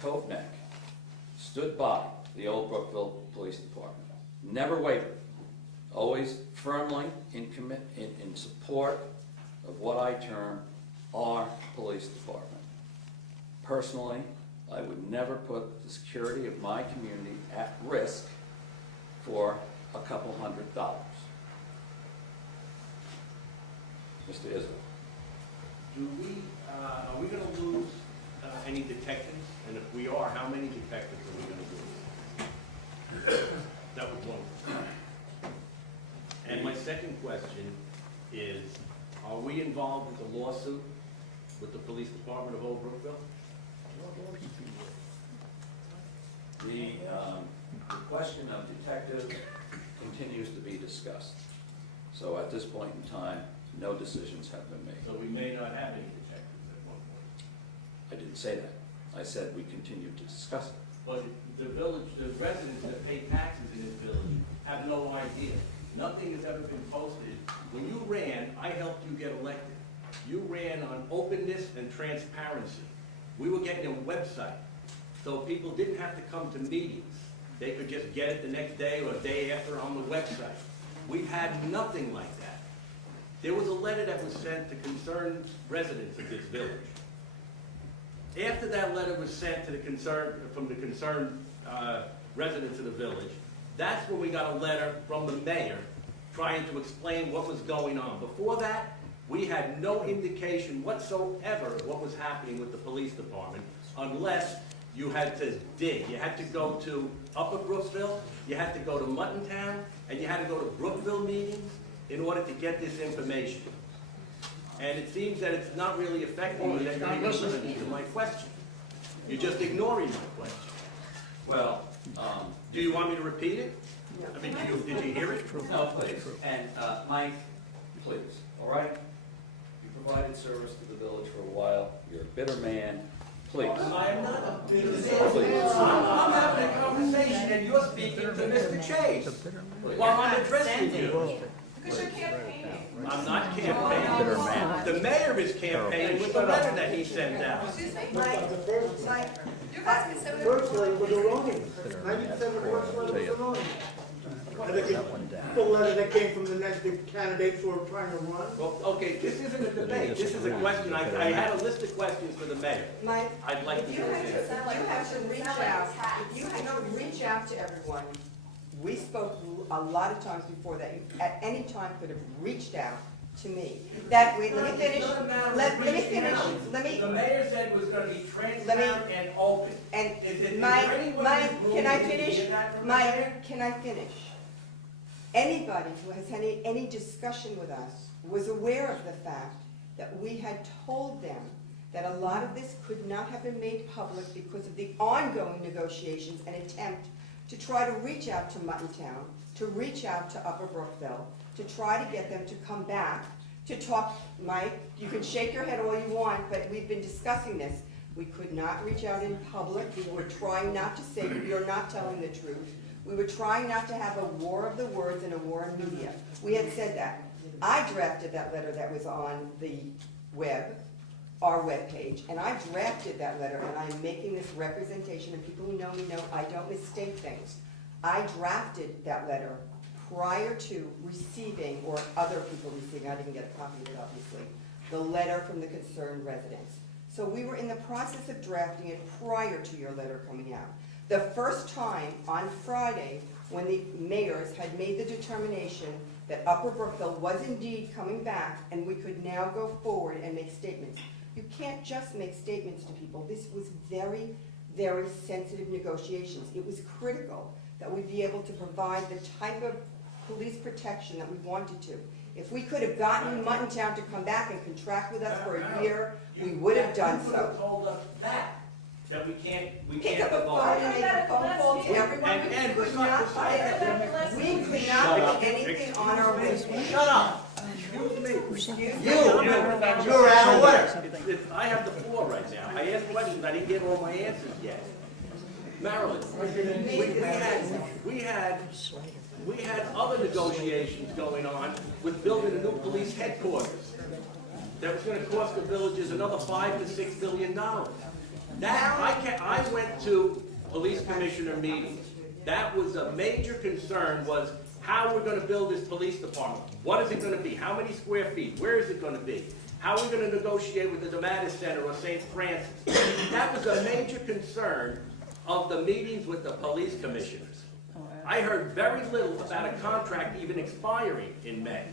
coat neck, stood by the old Brookville Police Department. Never wavered. Always firmly in support of what I term our police department. Personally, I would never put the security of my community at risk for a couple $100. Mr. Israel. Are we going to lose any detectives? And if we are, how many detectives are we going to lose? That was one. And my second question is, are we involved with the lawsuit with the police department of Old Brookville? The question of detective continues to be discussed. So at this point in time, no decisions have been made. So we may not have any detectives at one point. I didn't say that. I said we continue to discuss it. But the village, the residents that pay taxes in this village have no idea. Nothing has ever been posted. When you ran, I helped you get elected. You ran on openness and transparency. We were getting a website, so people didn't have to come to meetings. They could just get it the next day or a day after on the website. We've had nothing like that. There was a letter that was sent to concerned residents of this village. After that letter was sent to the concerned residents of the village, that's when we got a letter from the mayor trying to explain what was going on. Before that, we had no indication whatsoever of what was happening with the police department unless you had to dig. You had to go to Upper Brookville, you had to go to Muttontown, and you had to go to Brookville meetings in order to get this information. And it seems that it's not really affecting you, that you're even listening to my question. You're just ignoring my question. Well, Do you want me to repeat it? I mean, did you hear it? no, please. And Mike, please, all right? You provided service to the village for a while. You're a bitter man. Please. I am not a bitter man. I'm having a conversation and you're speaking to Mr. Chase while I'm addressing you. Because you're campaigning. I'm not campaigning. The mayor is campaigning with the letter that he sent out. Excuse me? Mike, You guys can say whatever. virtually was erroneous. 97% was erroneous. And the letter that came from the candidates who were trying to run. Well, okay, this isn't a debate. This is a question. I had a list of questions for the mayor. Mike, I'd like to if you go have in. to reach out, if you had to reach out to everyone, we spoke a lot of times before that, you at any time could have reached out to me. That, wait, let me finish, let me finish, let me, The mayor said it was gonna be transparent and open. and Is there Mike, anyone in Mike, this room can I who didn't finish? hear that from the mayor? Mike, can I finish? Anybody who has any discussion with us was aware of the fact that we had told them that a lot of this could not have been made public because of the ongoing negotiations and attempt to try to reach out to Muttontown, to reach out to Upper Brookville, to try to get them to come back, to talk. Mike, you can shake your head all you want, but we've been discussing this. We could not reach out in public. We were trying not to say you're not telling the truth. We were trying not to have a war of the words and a war in media. We had said that. I drafted that letter that was on the web, our webpage, and I drafted that letter, and I'm making this representation, and people who know me know I don't mistake things. I drafted that letter prior to receiving, or other people receiving, I didn't get a copy of it obviously, the letter from the concerned residents. So we were in the process of drafting it prior to your letter coming out. The first time, on Friday, when the mayors had made the determination that Upper Brookville was indeed coming back and we could now go forward and make statements. You can't just make statements to people. This was very, very sensitive negotiations. It was critical that we be able to provide the type of police protection that we wanted to. If we could have gotten Muttontown to come back and contract with us for a year, we would have done You could have so. told us that we can't Pick up a vote. phone and make a phone call to everyone. And We could not, we could not put anything on our website. Shut up. Excuse me. Excuse me. You're out of order. I have the floor right now. I asked questions, I didn't get all my answers yet. Marilyn, we had other negotiations going on with building a new police headquarters. That was gonna cost the villages another $5 to $6 billion. That, I went to police commissioner meetings. That was a major concern, was how we're gonna build this police department. What is it gonna be? How many square feet? Where is it gonna be? How are we gonna negotiate with the Dematis Center or St. Francis? That was a major concern of the meetings with the police commissioners. I heard very little about a contract even expiring in May.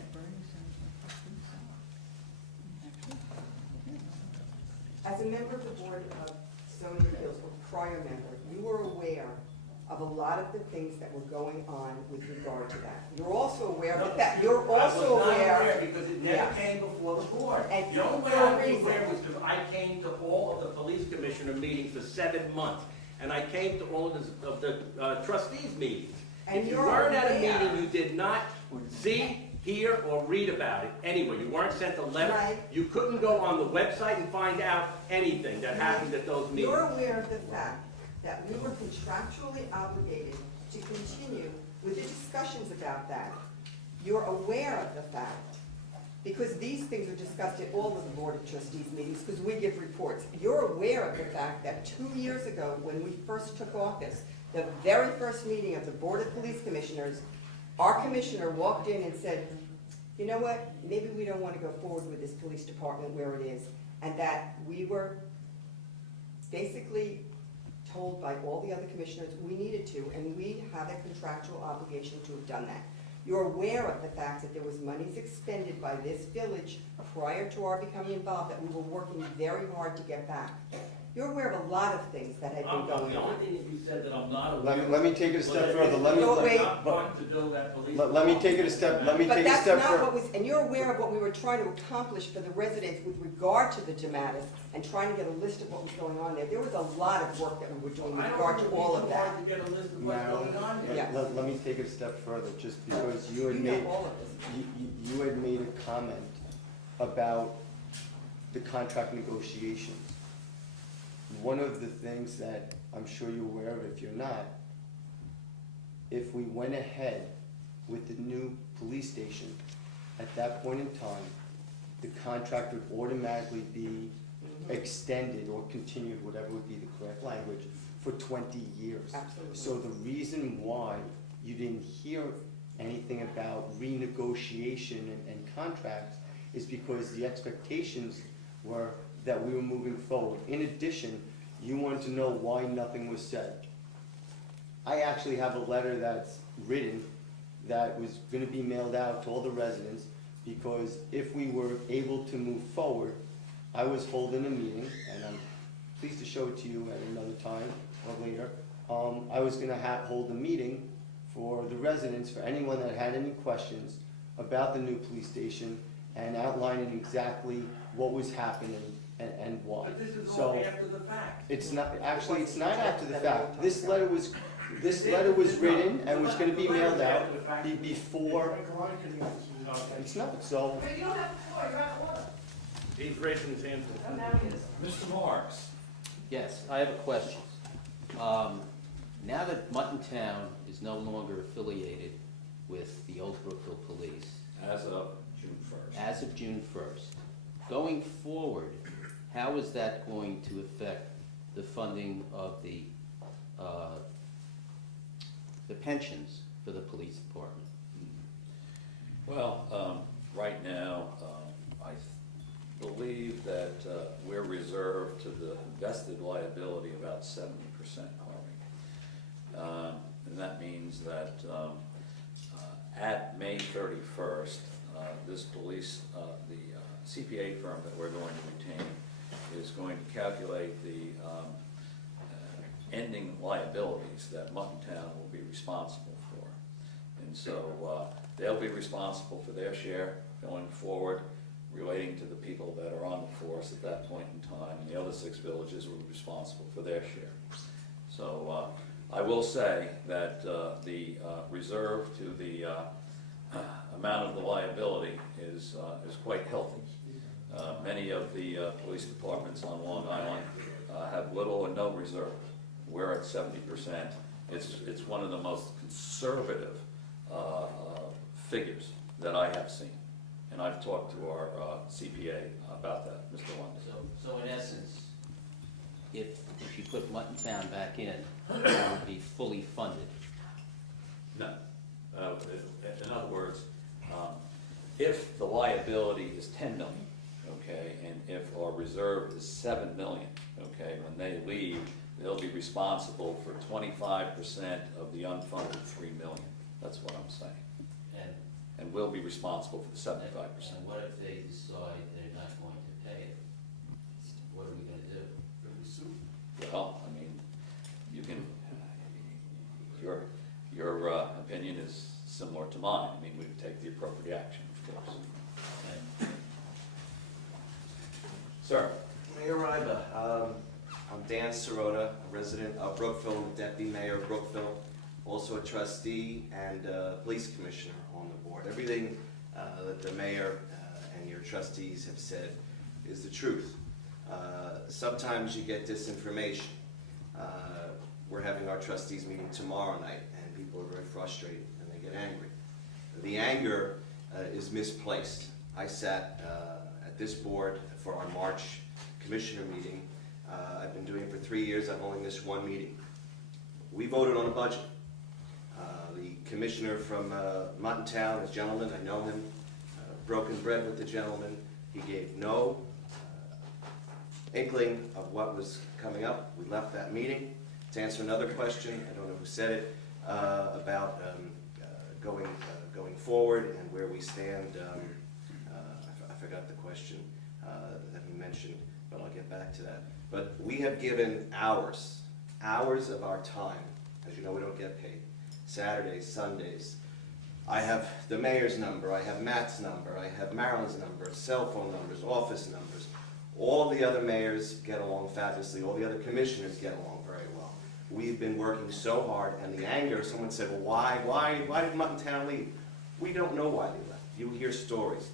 As a member of the Board of Zoning Appeals, or prior member, you were aware of a lot of the things that were going on with regard to that. You're also aware of that, you're also I was not aware. aware because it never Yes. came before the board. And The only way for a I was reason. aware was because I came to all of the police commissioner meetings for 7 months. And I came to all of the trustees meetings. And If you you're weren't at a aware. meeting, you did not see, hear, or read about it anywhere. You weren't sent a letter. Right. You couldn't go on the website and find out anything that happened at those meetings. You're aware of the fact that we were contractually obligated to continue with the discussions about that. You're aware of the fact, because these things are discussed at all of the Board of Trustees meetings, because we give reports. You're aware of the fact that 2 years ago, when we first took office, the very first meeting of the Board of Police Commissioners, our commissioner walked in and said, you know what, maybe we don't want to go forward with this police department where it is, and that we were basically told by all the other commissioners we needed to, and we have a contractual obligation to have done that. You're aware of the fact that there was monies expended by this village prior to our becoming involved that we were working very hard to get back. You're aware of a lot of things that had been going The only on. thing that you said that I'm not aware of. Let me take it a step further, let No, wait. me, Not going to build that police let me take it a step, let me But take it a that's step not what further. was, and you're aware of what we were trying to accomplish for the residents with regard to the Dematis and trying to get a list of what was going on there. There was a lot of work that we were doing with I don't regard to think all it's of too that. hard to get a list of what's Now, going on there. Yeah. let me take it a step further, just because you You had know made, all of this. you had made a comment about the contract negotiations. One of the things that I'm sure you're aware of, if you're not, if we went ahead with the new police station, at that point in time, the contract would automatically be extended or continued, whatever would be the correct language, for 20 years. Absolutely. So the reason why you didn't hear anything about renegotiation and contracts is because the expectations were that we were moving forward. In addition, you wanted to know why nothing was said. I actually have a letter that's written that was gonna be mailed out to all the residents, because if we were able to move forward, I was holding a meeting, and I'm pleased to show it to you at another time or later. I was gonna hold a meeting for the residents, for anyone that had any questions about the new police station, and outlining exactly what was happening and why. But this is So, all after the fact. it's not, actually, it's not after the fact. This letter was written and was gonna be mailed out before, it's not, so. But you don't have the floor, you're out of order. He's raising his hand. Oh, now he is. Mr. Marks? Yes, I have a question. Now that Mutton Town is no longer affiliated with the Old Brookville Police, As of June 1st. as of June 1st, going forward, how is that going to affect the funding of the pensions for the police department? Well, right now, I believe that we're reserved to the vested liability about 70%, Harvey. And that means that at May 31st, this police, the CPA firm that we're going to retain is going to calculate the ending liabilities that Muttontown will be responsible for. And so they'll be responsible for their share going forward, relating to the people that are on the force at that point in time. And the other 6 villages will be responsible for their share. So I will say that the reserve to the amount of the liability is quite healthy. Many of the police departments on Long Island have little or no reserve. We're at 70%. It's one of the most conservative figures that I have seen. And I've talked to our CPA about that, Mr. London. So in essence, if you put Muttontown back in, it would be fully funded? No. In other words, if the liability is 10 million, okay, and if our reserve is 7 million, okay, when they leave, they'll be responsible for 25% of the unfunded 3 million. That's what I'm saying. And we'll be responsible for the 75%. And what if they decide they're not going to pay it? What are we gonna do? Well, I mean, you can, your opinion is similar to mine. I mean, we would take the appropriate action, of course. Sir? Mayor Ryba, I'm Dan Sirota, a resident of Brookville, and Deputy Mayor of Brookville, also a trustee and police commissioner on the board. Everything that the mayor and your trustees have said is the truth. Sometimes you get disinformation. We're having our trustees meeting tomorrow night, and people are very frustrated and they get angry. The anger is misplaced. I sat at this board for our March commissioner meeting. I've been doing it for 3 years. I've only missed one meeting. We voted on a budget. The commissioner from Muttontown, a gentleman, I know him, broken bread with the gentleman. He gave no inkling of what was coming up. We left that meeting. To answer another question, I don't know who said it, about going forward and where we stand. I forgot the question that he mentioned, but I'll get back to that. But we have given hours of our time. As you know, we don't get paid. Saturdays, Sundays. I have the mayor's number, I have Matt's number, I have Marilyn's number, cell phone numbers, office numbers. All the other mayors get along fabulously, all the other commissioners get along very well. We've been working so hard, and the anger, someone said, well, why did Muttontown leave? We don't know why they left. You hear stories.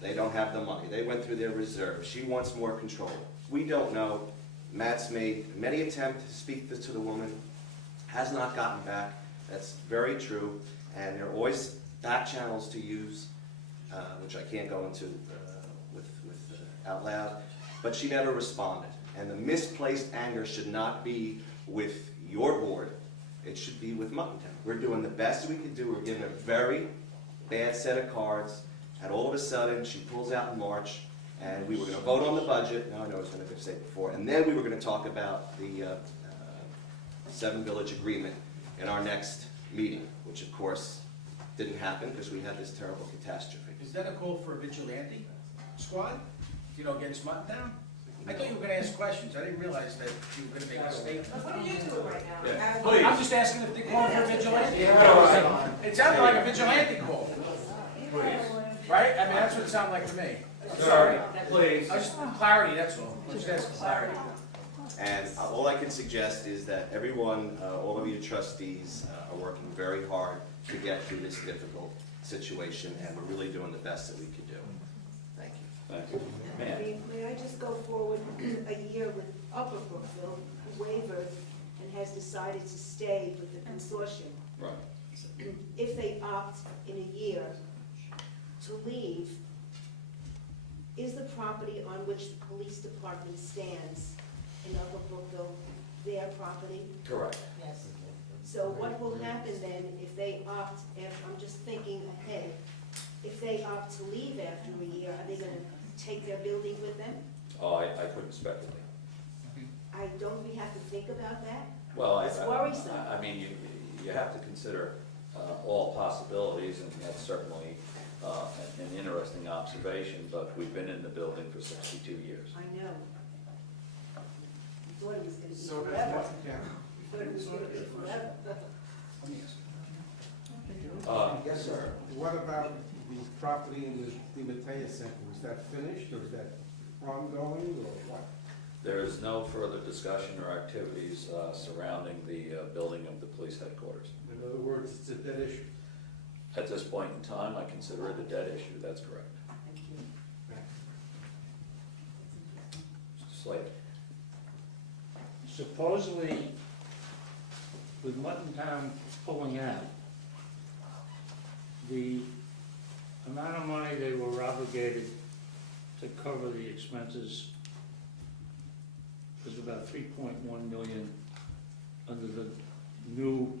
They don't have the money. They went through their reserve. She wants more control. We don't know. Matt's made many attempts to speak to the woman, has not gotten back. That's very true, and there are always back channels to use, which I can't go into out loud, but she never responded. And the misplaced anger should not be with your board, it should be with Muttontown. We're doing the best we can do. We're given a very bad set of cards, and all of a sudden, she pulls out in March, and we were going to vote on the budget. No, I know I was going to say it before. And then we were going to talk about the Seven Village Agreement in our next meeting, which of course didn't happen because we had this terrible catastrophe. Is that a call for a vigilante squad, against Muttontown? I thought you were gonna ask questions. I didn't realize that you were gonna make a statement. What are you doing right now? Yeah. Please. I'm just asking if they're calling for a vigilante. It sounded like a vigilante call. Right? I mean, that's what it sounded like to me. Sorry, please. Just clarity, that's all. Just asking clarity. And all I can suggest is that everyone, all of you trustees, are working very hard to get through this difficult situation, and we're really doing the best that we can do. Thank you. Thank you. Man. May I just go forward a year with Upper Brookville, who wavered and has decided to stay with the consortium. Right. If they opt in a year to leave, is the property on which the police department stands in Upper Brookville their property? Correct. Yes. So what will happen then if they opt, I'm just thinking ahead, if they opt to leave after a year, are they gonna take their building with them? Oh, I couldn't speculate. Don't we have to think about that? Well, It's worrisome. I mean, you have to consider all possibilities, and that's certainly an interesting observation, but we've been in the building for 62 years. I know. We thought it was gonna be So forever. that's We thought it was gonna be forever. Yes, sir. What about the property in the Matea Center? Is that finished, or is that ongoing, or what? There is no further discussion or activities surrounding the building of the police headquarters. In other words, it's a dead issue. At this point in time, I consider it a dead issue, that's correct. Thank you. Mr. Slade? Supposedly, with Muttontown pulling out, the amount of money they were obligated to cover the expenses was about 3.1 million under the new